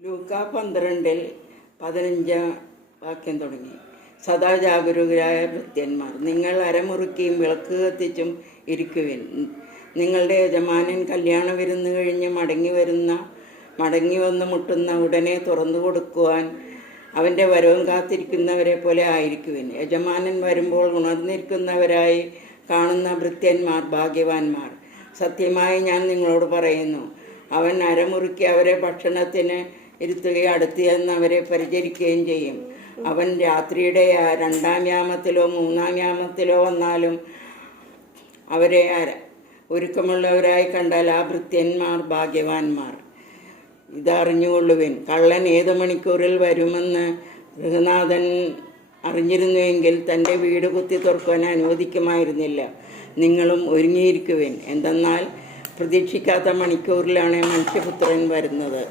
ലൂക്ക 12:15 വാക്യം തുടങ്ങി. സദാ ജാഗരൂകരായ ഭൃത്യന്മാർ, നിങ്ങൾ അരമുറുക്കിയും വിളക്ക് കത്തിച്ചും ഇരിക്കുവിൻ. നിങ്ങളുടെ യജമാനൻ കല്യാണ വിരുന്ന് കഴിഞ്ഞ് മടങ്ങി വന്ന് മുട്ടുന്ന ഉടനെ തുറന്നു കൊടുക്കുവാൻ അവൻ്റെ വരവും കാത്തിരിക്കുന്നവരെ പോലെ ആയിരിക്കുവിൻ. യജമാനൻ വരുമ്പോൾ ഉണർന്നിരിക്കുന്നവരായി കാണുന്ന ഭൃത്യന്മാർ ഭാഗ്യവാന്മാർ. സത്യമായി ഞാൻ നിങ്ങളോട് പറയുന്നു, അവൻ അരമുറുക്കി അവരെ ഭക്ഷണത്തിന് ഇരുത്തുകയും അടുത്ത് ചെന്ന് അവരെ പരിചരിക്കുകയും ചെയ്യും. അവൻ രാത്രിയുടെ 2-ാം യാമത്തിലോ 3-ാം യാമത്തിലോ വന്നാലും അവരെ ഒരുക്കമുള്ളവരായി കണ്ടാൽ ആ ഭൃത്യന്മാർ ഭാഗ്യവാന്മാർ. ഇതറിഞ്ഞുകൊള്ളുവിൻ, കള്ളൻ ഏത് മണിക്കൂറിൽ വരുമെന്ന് ഗൃഹനാഥൻ അറിഞ്ഞിരുന്നുവെങ്കിൽ തൻ്റെ വീട് കുത്തി തുറക്കുവാൻ അനുവദിക്കുമായിരുന്നില്ല. നിങ്ങളും ഒരുങ്ങിയിരിക്കുവിൻ, എന്തെന്നാൽ പ്രതീക്ഷിക്കാത്ത മണിക്കൂറിലാണ് മനുഷ്യപുത്രൻ വരുന്നത്.